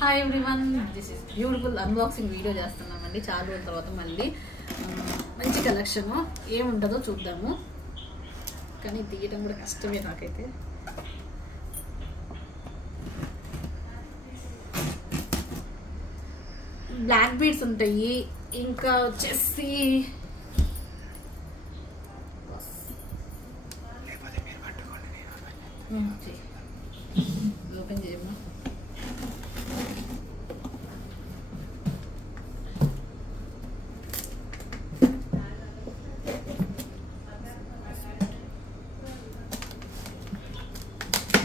Hi everyone, this is beautiful unboxing video చేస్తున్నామండి. చాలా రోజుల తర్వాత మళ్ళీ మంచి కలెక్షన్ ఏముంటుందో చూద్దాము. కానీ తీయడం కూడా కష్టమే నాకైతే. బ్లాక్ బీడ్స్ ఉంటాయి, ఇంకా వచ్చేసి ఓపెన్ చేయమ్మా.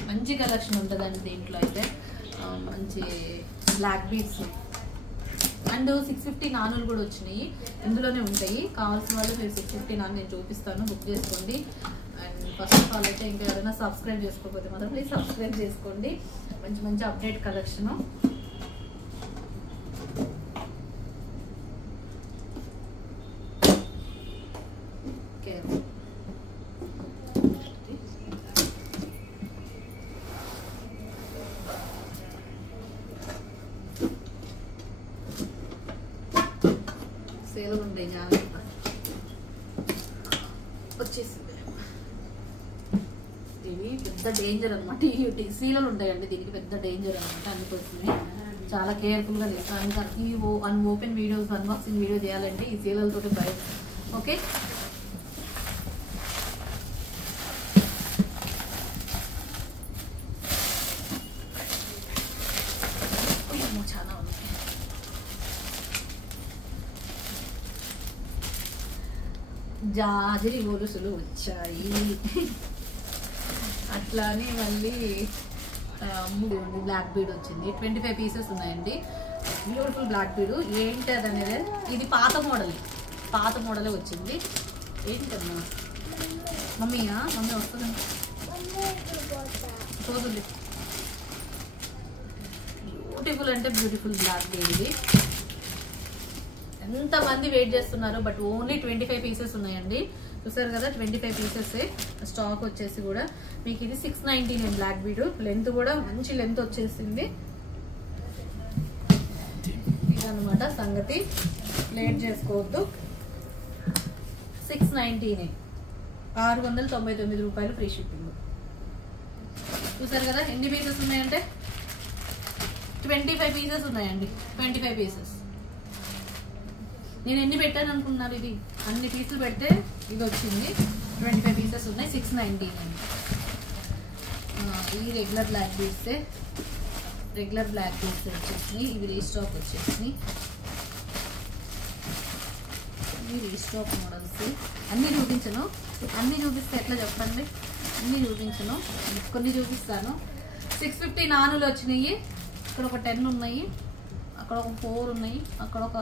మంచి కలెక్షన్ ఉంటుందండి దీంట్లో అయితే. మంచి బ్లాక్ బీడ్స్ అండ్ 650 నానులు కూడా వచ్చినాయి, ఇందులోనే ఉంటాయి. కావాల్సిన వాళ్ళు మీరు 650 నాను నేను చూపిస్తాను, బుక్ చేసుకోండి. అండ్ ఫస్ట్ ఆఫ్ ఆల్ అయితే ఇంకా ఎవరైనా సబ్స్క్రైబ్ చేసుకోకపోతే మాత్రం ప్లీజ్ సబ్స్క్రైబ్ చేసుకోండి. మంచి మంచి అప్డేట్ కలెక్షను. ఓకే, సేలు ఉంటాయి వచ్చేసింది. ఇవి పెద్ద డేంజర్ అనమాట, ఈ సీలలు ఉంటాయండి దీనికి పెద్ద డేంజర్ అనమాట. అందుకోసమే చాలా కేర్ఫుల్గా చేస్తాను. ఈ ఓపెన్ వీడియోస్ అన్బాక్సింగ్ వీడియో చేయాలంటే ఈ సీలలతో భయం. ఓకే, చాలా ఉన్నాయి. జాజిరి గొలుసులు వచ్చాయి. అట్లానే మళ్ళీ బ్లాక్ బీడ్ వచ్చింది. 25 పీసెస్ ఉన్నాయండి. Beautiful black bead. ఏంటి అది అనేది, ఇది పాత మోడలే వచ్చింది. ఏంటమ్మా మమ్మీయా? మమ్మీ వస్తుంది చూడండి. బ్యూటిఫుల్ అంటే బ్యూటిఫుల్ బ్లాక్ బీడ్. ఇది ఎంతమంది వెయిట్ చేస్తున్నారు, బట్ ఓన్లీ 25 పీసెస్ ఉన్నాయండి. చూసారు కదా, 25 పీసెస్ స్టాక్ వచ్చేసి కూడా మీకు ఇది 699 బ్లాక్ బీడ్. లెంత్ కూడా మంచి లెంత్ వచ్చేసింది. ఇదన్నమాట సంగతి, లేట్ చేసుకోవద్దు. 699 699 రూపాయలు ఫ్రీ షిప్పింగ్. చూసారు కదా ఎన్ని పీసెస్ ఉన్నాయంటే 25 పీసెస్ ఉన్నాయండి. 25 పీసెస్. నేను ఎన్ని పెట్టాను అనుకున్నారు? ఇది అన్ని పీసులు పెడితే ఇది వచ్చింది. 25 పీసెస్ ఉన్నాయి. 699. ఈ రెగ్యులర్ బ్లాక్ బీడ్స్ వచ్చేసినాయి. ఇవి రీస్టాక్ వచ్చేసినాయి. ఇవి రీస్టాక్ మోడల్స్. అన్నీ చూపించను, అన్నీ చూపిస్తే ఎట్లా చెప్పండి. అన్నీ చూపించను, కొన్ని చూపిస్తాను. 650 నానులు వచ్చినాయి. ఇక్కడ ఒక 10 ఉన్నాయి, అక్కడ ఒక 4 ఉన్నాయి, అక్కడ ఒక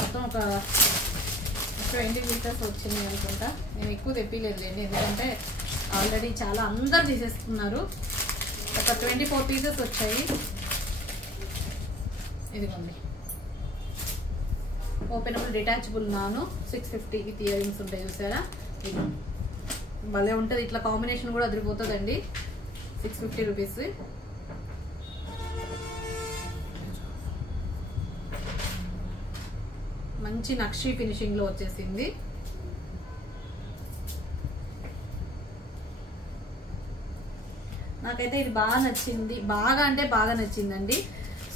మొత్తం ఒక 20 లీటర్స్ వచ్చినాయి అనుకుంటా. నేను ఎక్కువ తెప్పిలేదులేండి, ఎందుకంటే ఆల్రెడీ చాలా అందరు తీసేస్తున్నారు. ఒక 24 పీసెస్ వచ్చాయి. ఇదిగోండి ఓపెనబుల్ డిటాచబుల్ నాను 650 విత్ ఇయర్ రింగ్స్ ఉంటాయి. చూసారా, ఇది భలే ఉంటుంది. ఇట్లా కాంబినేషన్ కూడా అదిరిపోతుందండి. 650 రూపీస్. మంచి నక్షి ఫినిషింగ్ లో వచ్చేసింది. నాకైతే ఇది బాగా నచ్చింది, బాగా అంటే బాగా నచ్చిందండి.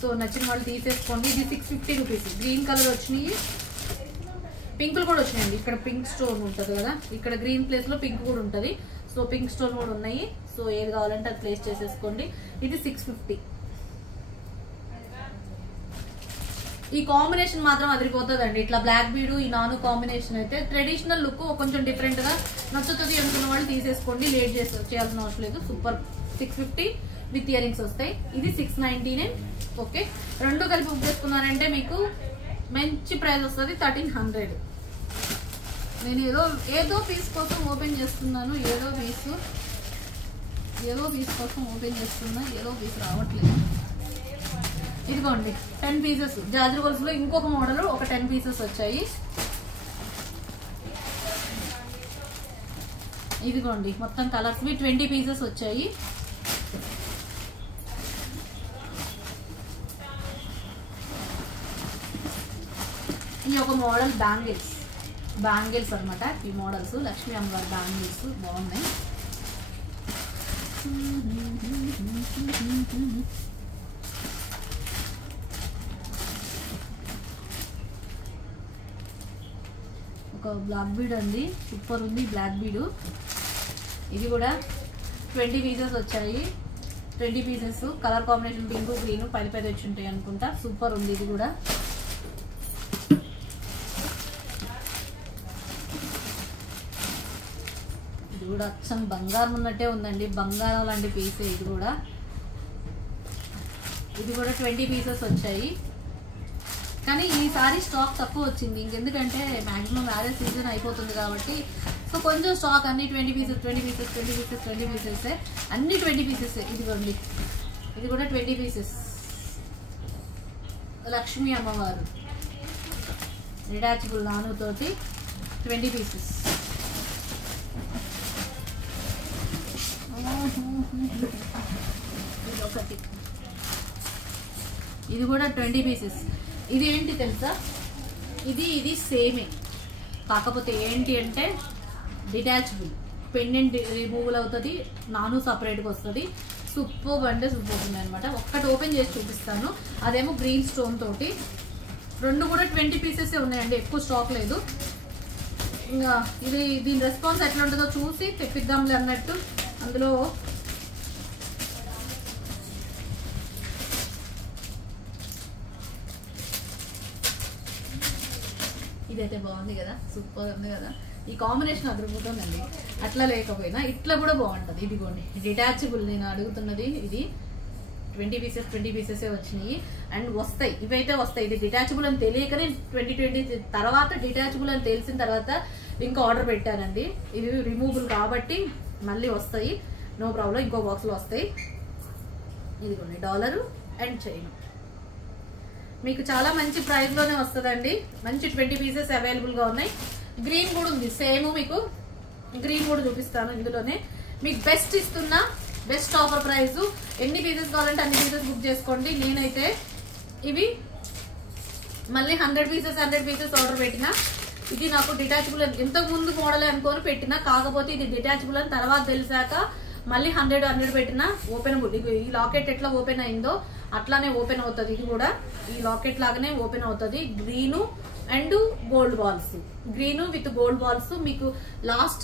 సో నచ్చిన వాళ్ళు తీసేసుకోండి. ఇది 650 రూపీస్. గ్రీన్ కలర్ వచ్చినాయి, పింకులు కూడా వచ్చినాయండి. ఇక్కడ పింక్ స్టోన్ ఉంటుంది కదా, ఇక్కడ గ్రీన్ ప్లేస్ లో పింక్ కూడా ఉంటుంది. సో పింక్ స్టోన్ కూడా ఉన్నాయి. సో ఏది కావాలంటే అది ప్లేస్ చేసేసుకోండి. ఇది 650. ఈ కాంబినేషన్ మాత్రం అదిరిపోతుందండి. ఇట్లా బ్లాక్ బీడ్ ఈ నాను కాంబినేషన్ అయితే ట్రెడిషనల్ లుక్ కొంచెం డిఫరెంట్ గా నచ్చుతుంది అనుకున్న వాళ్ళు తీసేసుకోండి. లేట్ చేయాల్సిన అవసరం లేదు. సూపర్. 650 విత్ ఇయర్ రింగ్స్ వస్తాయి. ఇది 699. ఓకే, రెండు కలిపి బుక్ చేసుకున్నారంటే మీకు మంచి ప్రైస్ వస్తుంది, 1300. నేను ఏదో పీస్ కోసం ఓపెన్ చేస్తున్నాను. ఏదో పీస్ కోసం ఓపెన్ చేస్తున్నా. ఏదో పీస్ రావట్లేదు. ఇదిగోండి 10 పీసెస్. జాజరి గొలుసులో ఇంకొక మోడల్ ఒక 10 పీసెస్ వచ్చాయి. ఇదిగోండి మొత్తం కలర్స్ 20 పీసెస్ వచ్చాయి. ఇది ఒక మోడల్ బ్యాంగిల్స్ అనమాట. ఈ మోడల్స్ లక్ష్మీ అమ్మవారి బ్యాంగిల్స్ బాగున్నాయి. ఒక బ్లాక్ బీడ్ అండి, సూపర్ ఉంది బ్లాక్ బీడ్. ఇది కూడా 20 పీసెస్ వచ్చాయి. 20 pieces colour combination pink green పది వచ్చి ఉంటాయి అనుకుంటా. సూపర్ ఉంది ఇది కూడా. ఇది కూడా అచ్చం బంగారం ఉన్నట్టే ఉందండి, బంగారం లాంటి పీసే ఇది కూడా. ఇది కూడా 20 పీసెస్ వచ్చాయి. కానీ ఈసారి స్టాక్ తక్కువ వచ్చింది, ఇంకెందుకంటే మ్యాక్సిమం మ్యారేజ్ సీజన్ అయిపోతుంది కాబట్టి. సో కొంచెం స్టాక్ అన్ని 20 పీసెస్ అన్ని 20 పీసెస్. ఇదిగోండి ఇది కూడా 20 పీసెస్. లక్ష్మీ అమ్మవారు డిటాచబుల్ నానుతోటి 20 పీసెస్. ఒకటి ఇది కూడా 20 పీసెస్. ఇది ఏంటి తెలుసా, ఇది సేమే, కాకపోతే ఏంటి అంటే డిటాచబుల్ పెండెంట్ రిమూవల్ అవుతుంది, నాను సపరేట్గా వస్తుంది. సూపర్ అంటే సూపర్ ఉంది అనమాట. ఒక్కటి ఓపెన్ చేసి చూపిస్తాను. అదేమో గ్రీన్ స్టోన్ తోటి. రెండు కూడా 20 పీసెస్ ఉన్నాయండి, ఎక్కువ స్టాక్ లేదు. ఇంకా దీని రెస్పాన్స్ ఎట్లా ఉంటుందో చూసి తెప్పిద్దాంలే అన్నట్టు. అందులో ఇదైతే బాగుంది కదా, సూపర్ ఉంది కదా. ఈ కాంబినేషన్ అదృపోతుందండి. అట్లా లేకపోయినా ఇట్లా కూడా బాగుంటుంది. ఇదిగోండి డిటాచబుల్ నేను అడుగుతున్నది. ఇది 20 పీసెస్ వచ్చినాయి అండ్ వస్తాయి, ఇవైతే వస్తాయి. ఇది డిటాచబుల్ అని తెలియకనే 2020 తర్వాత డిటాచబుల్ అని తెలిసిన తర్వాత ఇంకా ఆర్డర్ పెట్టానండి. ఇది రిమూవబుల్ కాబట్టి మళ్ళీ వస్తాయి, నో ప్రాబ్లం. ఇంకో బాక్స్లో వస్తాయి. ఇదిగోండి డాలరు అండ్ చైన్ మీకు చాలా మంచి ప్రైస్లోనే వస్తుందండి. మంచి 20 పీసెస్ అవైలబుల్గా ఉన్నాయి. గ్రీన్ కూడా ఉంది సేమ్. మీకు గ్రీన్ కూడా చూపిస్తాను. ఇందులోనే మీకు బెస్ట్ ఇస్తున్నా, బెస్ట్ ఆఫర్ ప్రైస్. ఎన్ని పీసెస్ కావాలంటే అన్ని పీసెస్ బుక్ చేసుకోండి. నేనైతే ఇవి మళ్ళీ 100 పీసెస్ ఆర్డర్ పెట్టిన. ఇది నాకు డిటాచబుల్ ఇంతకు ముందు మోడల్ అనుకోని పెట్టిన, కాకపోతే ఇది డిటాచబుల్ అని తర్వాత తెలిసాక మళ్ళీ 100 పెట్టిన. ఓపెనబుల్. ఈ లాకెట్ ఎట్లా ఓపెన్ అయిందో అట్లానే ఓపెన్ అవుతుంది. ఇది కూడా ఈ లాకెట్ లాగానే ఓపెన్ అవుతుంది. Green and gold balls, green with gold balls. మీకు లాస్ట్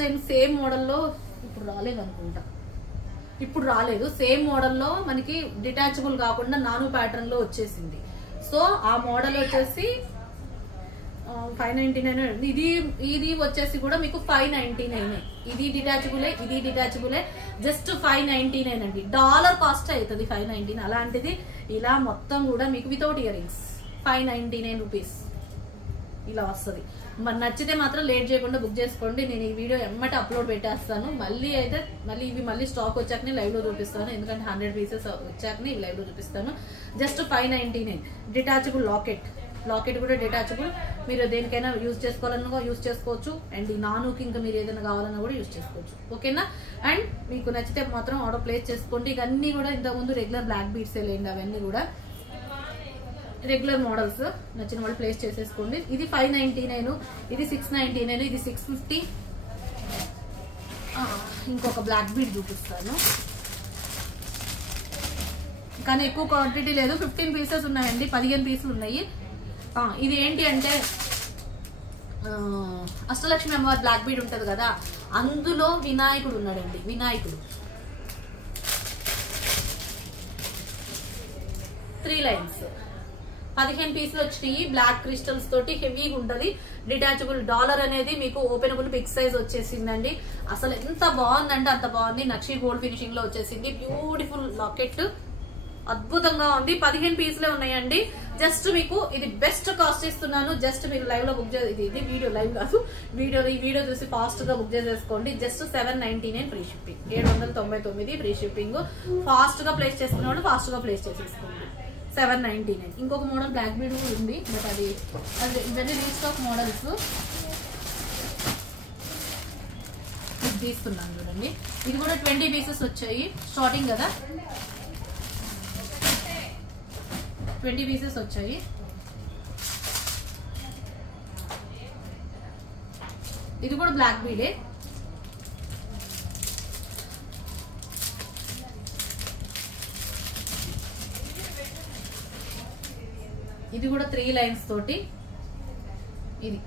టైం సేమ్ మోడల్లో ఇప్పుడు రాలేదు అనుకుంటా, ఇప్పుడు రాలేదు. సేమ్ మోడల్లో మనకి డిటాచబుల్ కాకుండా నాను ప్యాటర్న్ లో వచ్చేసింది. సో ఆ మోడల్ వచ్చేసి 599. ఇది వచ్చేసి కూడా మీకు 599. ఇది డిటాచబులే జస్ట్ 599 అండి. డాలర్ కాస్ట్ అవుతుంది 599. అలాంటిది ఇలా మొత్తం కూడా మీకు వితౌట్ ఇయర్ రింగ్స్ 599 రూపీస్ ఇలా వస్తుంది. మరి నచ్చితే మాత్రం లేట్ చేయకుండా బుక్ చేసుకోండి. నేను ఈ వీడియో ఎమ్మట అప్లోడ్ పెట్టేస్తాను. మళ్ళీ స్టాక్ వచ్చాకనే లైవ్ లో చూపిస్తాను, ఎందుకంటే 100 పీసెస్ వచ్చాకనే ఇవి లైవ్ లో చూపిస్తాను. జస్ట్ 599. డిటాచబుల్ లాకెట్ కూడా డిటాచబుల్. మీరు దేనికైనా యూజ్ చేసుకోవాలన్నా యూజ్ చేసుకోవచ్చు. అండ్ ఈ నానుకి ఇంకా మీరు ఏదైనా కావాలన్నా కూడా యూజ్ చేసుకోవచ్చు. ఓకేనా? అండ్ మీకు నచ్చితే మాత్రం ఆర్డర్ ప్లేస్ చేసుకోండి. ఇక అన్ని కూడా ఇంతకుముందు రెగ్యులర్ బ్లాక్ బీడ్స్ లేండి, అవన్నీ కూడా రెగ్యులర్ మోడల్స్. నచ్చిన వాళ్ళు ప్లేస్ చేసేసుకోండి. ఇది 599, ఇది 699, ఇది 650. ఇంకొక బ్లాక్ బీడ్ చూపిస్తాను, కానీ ఎక్కువ క్వాంటిటీ లేదు. 15 పీసెస్ ఉన్నాయండి, 15 పీసులు ఉన్నాయి. ఇది ఏంటి అంటే అష్టలక్ష్మి అమ్మవారి బ్లాక్ బీడ్ ఉంటది కదా, అందులో వినాయకుడు ఉన్నాడండి. వినాయకుడు 3 లైన్స్ 15 పీసులు వచ్చినాయి. బ్లాక్ క్రిస్టల్స్ తోటి హెవీగా ఉంటది. డిటాచబుల్ డాలర్ అనేది మీకు ఓపెనబుల్ బిగ్ సైజ్ వచ్చేసిందండి. అసలు ఎంత బాగుందంటే అంత బాగుంది. నక్షి గోల్డ్ ఫినిషింగ్ లో వచ్చేసింది. బ్యూటిఫుల్ లాకెట్, అద్భుతంగా ఉంది. 15 పీసులే ఉన్నాయండి. జస్ట్ మీకు ఇది బెస్ట్ కాస్ట్ ఇస్తున్నాను. జస్ట్ మీరు లైవ్ లో బుక్ ఇది వీడియో లైవ్ కాదు, ఈ వీడియో చూసి ఫాస్ట్ గా బుక్ చేసేసుకోండి. Just 799 free shipping, 799 free shipping. Fast గా ప్లేస్ చేసుకున్నవాడు ఫాస్ట్ గా ప్లేస్ చేసేసుకోండి. 799. ఇంకొక మోడల్ బ్లాక్ బీడ్ ఉంది, బట్ అది ఇవన్నీ రీస్టాక్ మోడల్స్. ఇది తీసుకున్నాను చూడండి. ఇది కూడా 20 పీసెస్ వచ్చాయి. స్టార్టింగ్ కదా, 20 పీసెస్ వచ్చాయి. ఇది కూడా బ్లాక్ బీడే. ఇది కూడా 3 లైన్స్ తోటి. ఇది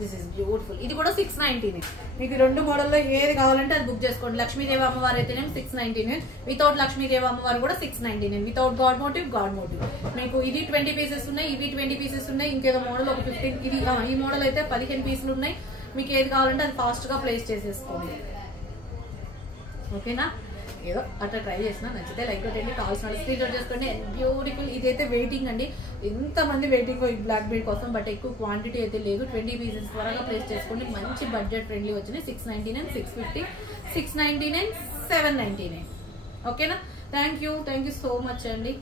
దిస్ ఇస్ బ్యూటిఫుల్. ఇది కూడా 699. మీకు 2 మోడల్లో ఏది కావాలంటే అది బుక్ చేసుకోండి. లక్ష్మీదేవి అమ్మవారు అయితేనేమో 699, వితౌట్ లక్ష్మీదేవి అమ్మవారు కూడా 699, వితౌట్ గాడ్ మోటివ్. మీకు ఇది 20 పీసెస్ ఉన్నాయి, ఇవి 20 పీసెస్ ఉన్నాయి. ఇంకేదో మోడల్ ఒక 15, ఇది ఈ మోడల్ అయితే 15 పీసులు ఉన్నాయి. మీకు ఏది కావాలంటే అది ఫాస్ట్ గా ప్లేస్ చేసేసుకోండి. ఓకేనా? ఏదో అట్లా ట్రై చేసిన, నచ్చితే లైక్ కొట్టండి, కావాల్సిన స్క్రీన్ షాట్ చేసుకోండి. బ్యూటిఫుల్. ఇదైతే వెయిటింగ్ అండి, ఎంతమంది వెయిటింగ్ ఈ బ్లాక్ బీడ్ కోసం. బట్ ఎక్కువ క్వాంటిటీ అయితే లేదు. 20 పీసెస్ త్వరగా ప్లేస్ చేసుకోండి. మంచి బడ్జెట్ ఫ్రెండ్లీ వచ్చినాయి. 699, 650, 699, 799. ఓకేనా? థ్యాంక్ యూ సో మచ్ అండి.